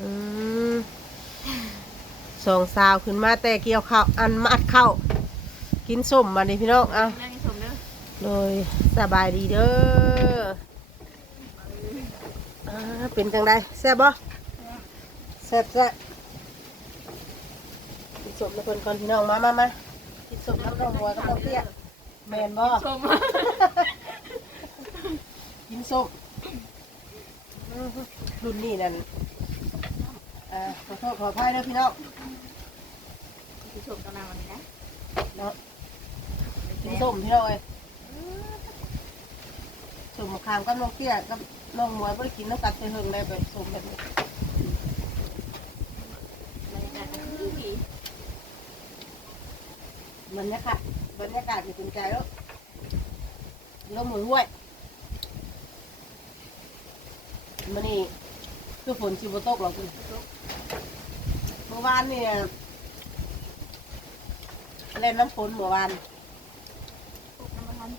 อืมสองสาวขึ้นมาแต่เกี่ยวข้าวอันมัดข้าวกินส้มมาดิพี่น้องอะนั่งชมเด้อโดยสบายดีเด้ออ่าเป็นจังไดแซ่บบ่แซ่บแซ่บกินส้มแล้วเพิ่นก่อนพี่น้องมามามากินส้มน้ำน้องบัวก็ต้องเตี้ยแม่นบ่ชมกินส้มอื้อหือรุ่นนี้นั่น อ่าขอโทษขออภัยเด้อพี่น้องที่ชมตอนนั้นวันนี้นะเนาะกินส้มพี่น้องเอ้ยส้มมะขามกับน้องเตี้ยกับน้องหมวยบ่ได้กินน้ำกัดเตยเฮิงได้ไปส้มแบบนี้บรรยากาศก็ดีบรรยากาศบรรยากาศที่เป็นใจแล้วลมหมุนห้วยมันนี่ คือฝนชิบตกหรอกคุณเมื่อวานเนี่ยเล่นน้ำฝนเมื่อวานพวกน้ำมัน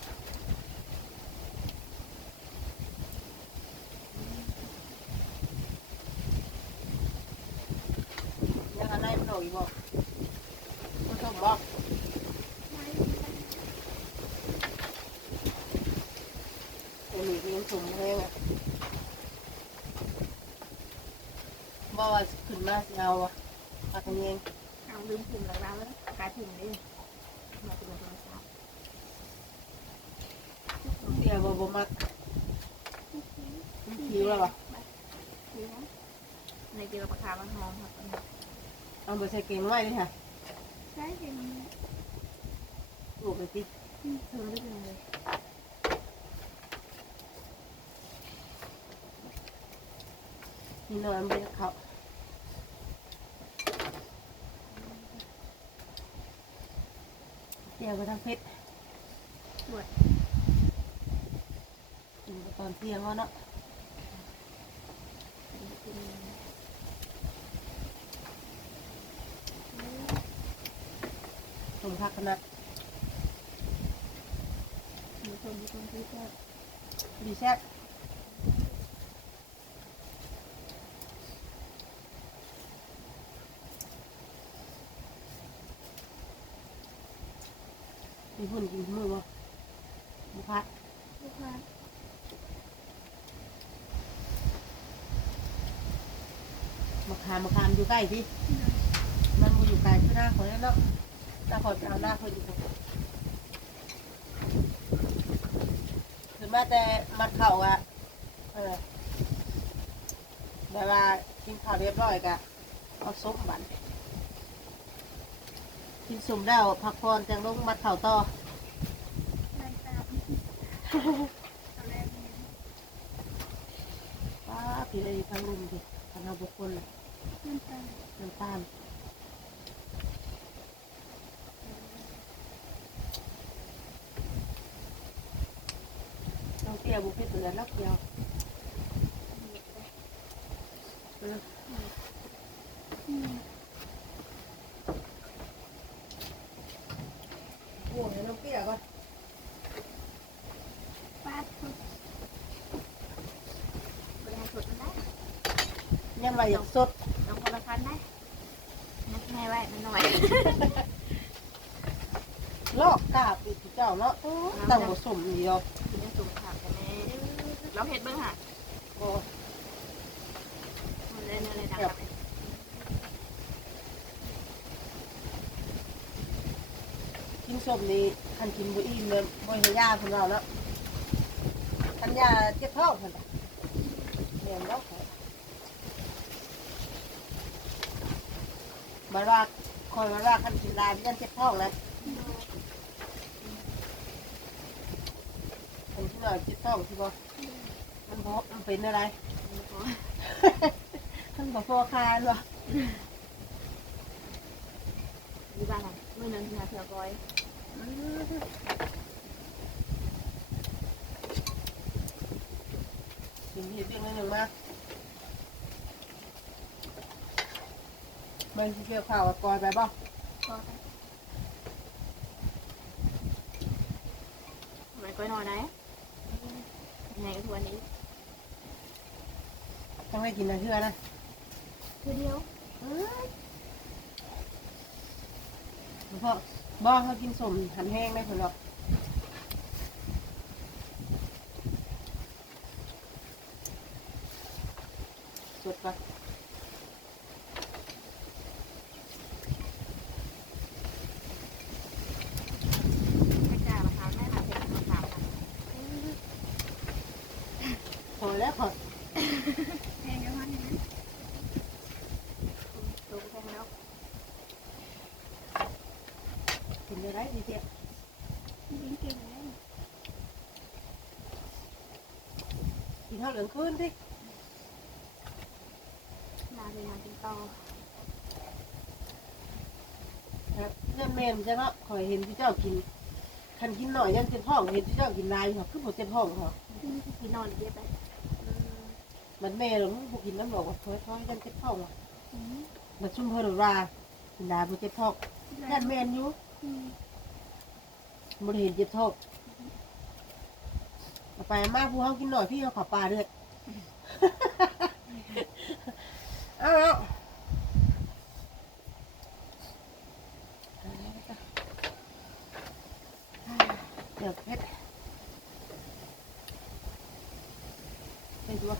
ยังอะไรมันออกอีกบอกมันส้มบอกโอ้ยยังสุ่มแห้งอะบอ กว่าขึ้นมาสิเอาอะพักกันเองเอาลืมถึงแล้วแล้วกลายถึงดิมาถึงโทรศัพท์เสียบ่บ่มักมันคิวแล้วป่ะดีนะในเกลือปลาคามันหอมครับเอาไปใส่เกงไว้ดิค่ะใช่เป็นลูกไปติเธอได้เลยนี่นอนไปเขา เดี๋ยวไปทางเพชรตรวจกินไปตอนเที่ยงแล้วเนาะสมพักกันนะมีคนมีคนที่ก็ดีแซ่บ มีหุ่นกินมือบ่บุพัดลูกค้ามาขามมาขามอยู่ใกล้พี่มันมาอยู่ไกลคือหน้าคนแล้วเนาะหน้าคนเอาหน้าคนอยู่คือมาแต่มัดเข่าอะเออแบบว่ากินข้าวเรียบร้อยกะเอาซุปบัน กินสมแล้วพักผ่อนจังลงมัดเข่าต่อป้าพี่เลยทั้งลุมดิทั้งเอาบุคคลน้ำตาลน้ำตาลน้องเตี้ยวบุฟเฟ่ต์ตัวนั้นนักเดียวเออโอ้ยน้องเตี้ยก่อน ป้าทุกบริหารสดมันได้ ยังมาอยากสดลองคนละพันได้นักแม่ไว้มันหน่อยลอกกาบอีกเจ้าเนาะตั้งผสมเดียวกินได้สูงขาดกันแน่เราเห็ดเบิ้งค่ะโอ้มันเล่นอะไรดังกันกินสมนี่คันกินบุอิ่มเลยบ่ให้ยาคนเราแล้วคันยาเจ็บท้องคนน่ะเรียนแล้ว มาว่าคอยมาว่าคันกินลายมันเจ็บท้องเลยคนที่ว่าเจ็บท้องที่บ่มันบ่มันเป็นอะไรมันบ่พอคายหรอดีบ้างอะเมื่อนั้นที่นาเถื่อกอยสิ่งที่เรื่องนึงมา มันสิเกี่ยวข้าวกับกอยไปบ่ก็ไว้ก้อยนอนได้ยังไงก็ทุกวันนี้ต้องให้กินนะเชื่อนะคือเดียวเอ้ยเพราะบ้องเขากินสมหันแห้งได้ผลหรอกจดก่อน ไม่กล้ามาทำแม่ทำเสร็จมาถามกัน พอแล้วพอ แพงกันวันนี้ตัวแพงแล้ว กินได้ไรดีเทียยิงเก่งเลยกินเท่าเหลืองขึ้นสิลาไปงานกินต่อครับเรื่องแม่มจะเนาะคอยเห็นที่เจ้ากิน คันกินหน่อยยังเจ็บท้องเห็นที่เจ้ากินลายเขาคือบ่เจ็บท้องเขากินนอนเยอะไปมันแม่เราลูกกินน้ำบอกว่าคอยคอยยังเจ็บท้องว่ะอืมมันชุ่มเพิ่นว่ากินลายบ่เจ็บท้องย่านแม่นอยู่อืม บ่ได้เห็นเจ็บท้องไปมาผู้เฮากินหน่อยพี่เอาขับปลาด้วยเอาเอาเดี๋ยวเพชรเป็นตัว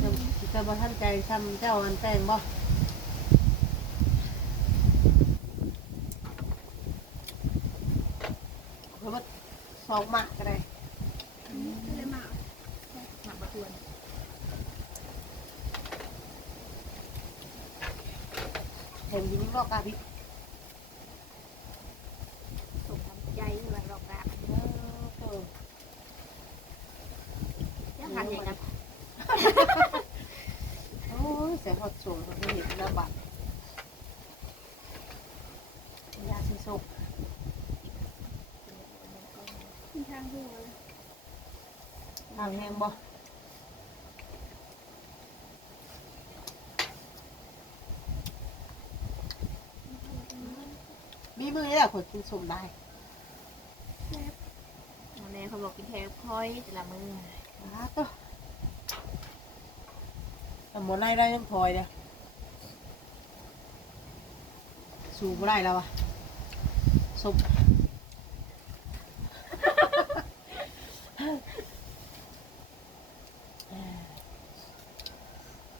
เจ้าเจ้าบ่ทันใจทำเจ้าอันแต่งบ่เพราะว่า สองหมากก็ได้ก็เลยมาหมักประทวนเห็นอยินบอกกาพี่ส่งทำใจหลังดอกรักเออยังหันอย่างนั้นโอ้ยเสียหดสูงมันเห็นหน้าบัตรยาสีส้ม มีทางหัว ทางแห้งบ่มีมือนี่แหละคนกินส้มได้แม่เขาบอกกินแทบค่อยแต่ละมืออ้าตัวแต่หมดไล่ได้ยังพลอยเนี่ยสูบไม่ได้แล้วอะส้ม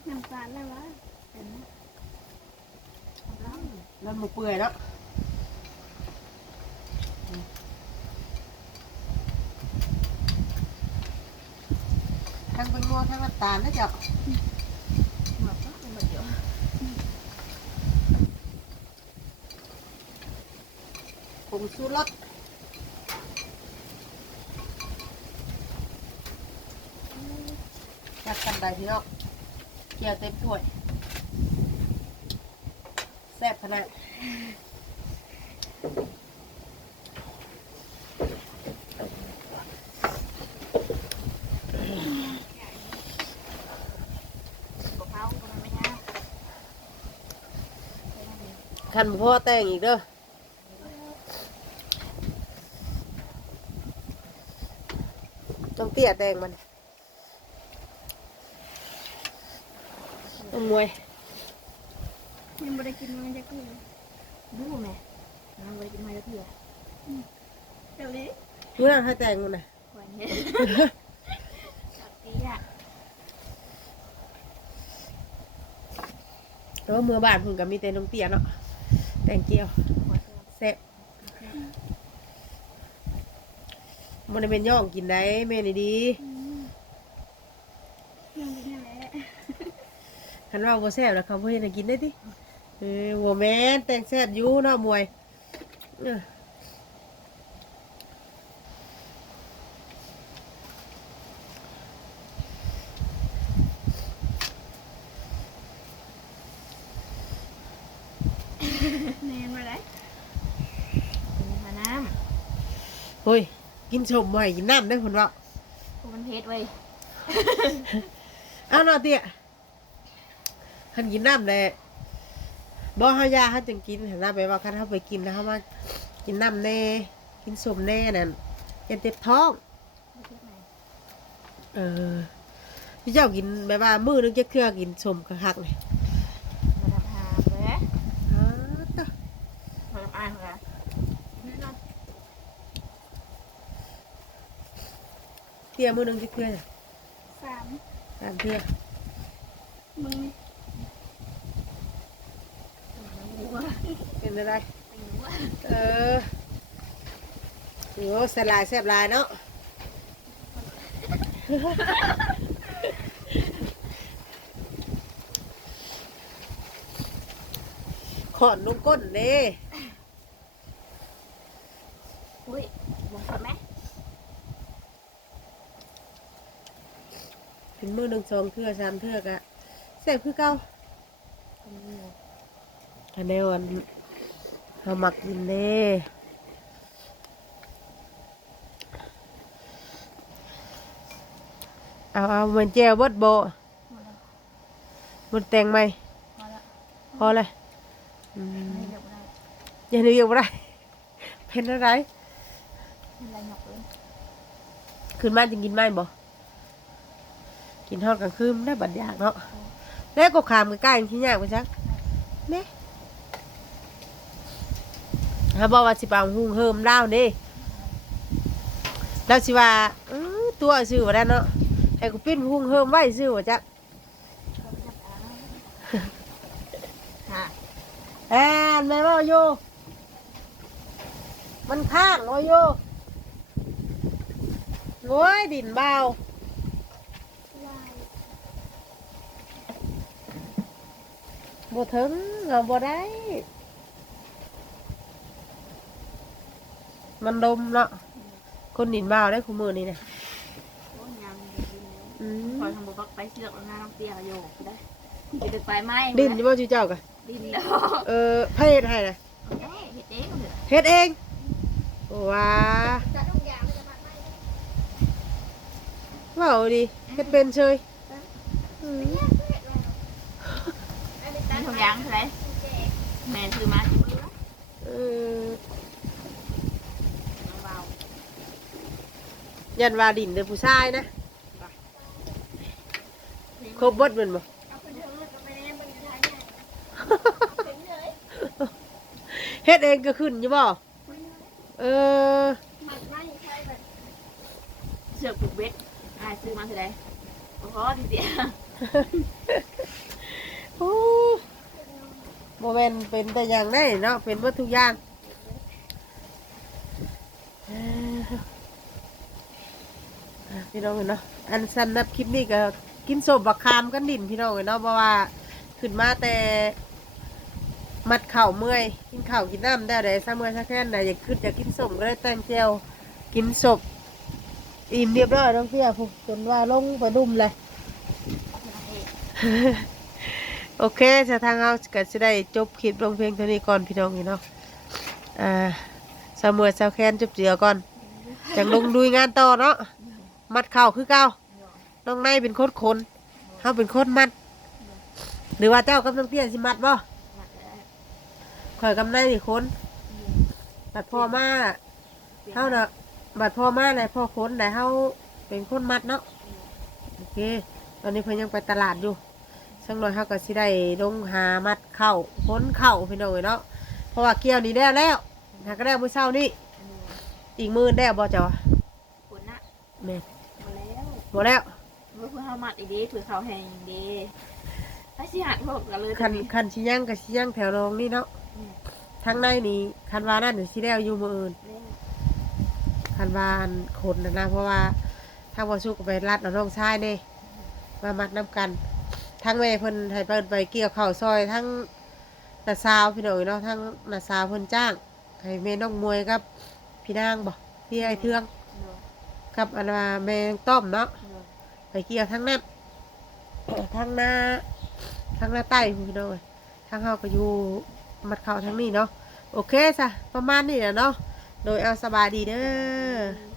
น้ำตาลอะไรวะเห็นไหมร้อน แล้วมันเปื่อยแล้วทั้งเป็นงัวทั้งน้ำตาลนะเจ้าหมดก็เดเดียวผงชูรสจัดกันได้พี่น้องเกี่ยวเต็มถ้วย แซ่บขนาดบอกเขาก็มันไม่ยากคันบ่พ่อแต่งอีกเด้อต้องเตี้ยแต่งมันต้องมวย ยังไม่ได้กินมันจะกินดูไหมมันไม่ได้กินมาจะเถื่อเกาหลีเมื่อให้แต่งมันนะหวานเนี่ยจับตีอะแต่ว่าเมื่อบ้านเพิ่นก็มีแต่น้องเตี้ยเนาะแต่งเกี่ยวหัวเสือแซ่บมันเป็นย่องกินได้แม่นี่ดียังกินแหละคันว่าบ่แซ่บแล้วเขาบ่เฮ็ดให้กินได้ติ เออบ่แม่นแต่งแซ่บอยู่เนาะมวยเออเนนมาได้มาน้เฮ้ยกินชมบ่ให้กินน้ำได้อเพิ่นว่าำกูมันเพชรเว้ยเอาเนาะเตี้ยคันกินน้ำแหละ บ่เฮายาเฮาจังกินหันหน้าไปว่าคันเฮาไปกินนะเฮามากินน้ำแน่ กินสมแน่นั่นยันเจ็บท้องไม่เพชรไหนเออพี่เจ้ากินแบบว่ามื้อนึงจะเครือกินสมคักๆเลยมาทำหาแหละอ้าวตะมาทำอ่านเหรอนี่เนาะเที่ยมื้อนึงจะเครือน่ะสามตามเที่ยมึง เป็นอะไรไม่รู้ว่าเออโอ้แซ่บหลายแซ่บหลายเนาะขอนลงก้นเด้อุ้ยมองเห็นไหมเป็นมือหนึ่งสองเทื่อสามเทื่อกะแซ่บคือเก่าอันนี้วัน เรามักกินเด้เอาเอาเหมือนแจวบดโบมาแล้วบดแตงไหมมาแล้วพอเลยอืมไม่เดี๋ยวไม่ได้อยังนึกยังบ่ได้เป็นอะไรไม่ไรหยอกเลยขึ้นมาจะกินไหมบ่กินทอดกลางคืนได้บัดอยากเนาะแล้วก็ขามใกล้ๆที่ยากไปจักเน่ ถ้าบอกว่าสิปเอาหุงเฮิมเล่าวเด้แล้วสิว่าตัวซื้อว่าได้เนาะให้กูปิ้นหุงเฮิมไว้ซื้อว่าจักฮะแอนแม่ว่าโยมันข้างว่าโยโอ้ยดินเบาบ่ถึงเอาบ่ได้ มันดมเนาะคนดินเบาได้คู่มือนี่นะโอ้ยงามดีดีเลยอืมคอยทำบุกไปเสือกแล้วงานน้ำเตี้ยโยกได้จะดึกไปไหมดินอยู่บ่จูเจ้ากะดินแล้วเออไผเฮ็ดให้นะเอ๊ะเฮ็ดเองเหรอเฮ็ดเองว้าจะต้องยางจะมาไหมเว้าดิเฮ็ดเป็นเฉยอืมนี่ทำยางเท่าไหร่แม่ซื้อมาที่มือเออ เบา ยันว่าดินเด้อผู้ชายนะครบเบดแม่นบ่เอาไปเถอะก็ไปเล่นบนท้ายเนี่ยเป็นเลยเฮ็ดเองก็ขึ้นอยู่บ่เออมันไม่ใช่แบบเสือกผูกเบ็ดอ่าซื้อมาเท่าไหร่โอ้โหดีเดียวโอ้โมเมนเป็นแต่อย่างได้เนาะเป็นวัตทุกอย่างเอ่ออะ พี่น้องเห็นเนาะอันสันนับคลิปนี้ก็กินสมบักคามกันดินพี่น้องเห็นเนาะเพราะว่าขึ้นมาแต่มัดเข่าเมื่อยกินข้ากินน้ำได้แต่ซะเมื่อยซะแค่ไหนอยากขึ้นอยากกินสมก็เลยแต่งเจียวกินศพอิ่มเรียบร้อยน้องเพี่ยผูกจนว่าลงไปดุมเลยโอเคจะทางเราก็จะได้จบคลิปลงเพียงเท่านี้ก่อนพี่น้องนี่เนาะอ่าสาวมวยสาวแคนจบเจือก่อนจังลงดุยงานต่อเนาะ มัดเข่าคือเก้าน้องในเป็นโคตรคนเขาเป็นโคตรมัด หรือว่าเจ้ากำลังเตี้ยสิมัดบ่ข่อยกำในนี่คนบัดพ่อมาเท่าน่ะบัดพ่อมาไหนพ่อคนไหนเขาเป็นคนมัดเนาะโอเคตอนนี้เพิ่นยังไปตลาดอยู่สักหน่อยเขาก็สิได้ลงหามัดเข้าพ้นเข้าพี่น้องเอ้ยเนาะเพราะว่าเกี่ยวนี่ได้แล้วหาก็ได้มื้อเช้านี่อีกมื้อได้บ่เจ้าผลน่ะแม่ นมาแล้วบ่แล้วเพื่อข้าวมัดอีดีเพื่อข้าวแห้งอีดีไอ้สิหันพวกกันเลยคันคันสิย่างก็สิย่างแถวรองนี่เนาะทางในนี่คันว่านั่นเดี๋ยวสิแล้วอยู่มื้ออื่นคันว่าอันคนน่ะนะเพราะว่าทางบ่สุกก็ไปรัดเอาน้องชายเด้มามัดนํกันทางแม่เพิ่นให้เพิ่นไปเกี่ยวข้าวซอยทั้งน้าสาวพี่น้องเอ้ยเนาะทั้งน้าสาวเพิ่นจ้างให้แม่น้องมวยกับพี่นางบ่พี่ไอ้เทือง กับอันว่าแมงต้อมเนาะไปเกี่ยวทั้งนั้นทั้งหน้าทั้งหน้าใต้พี่น้องเอ้ยทั้งเฮาก็อยู่มัดเข่าทั้งนี้เนาะโอเคจ้ะประมาณนี้แหละเนาะโดยเอาสบายดีเด้อ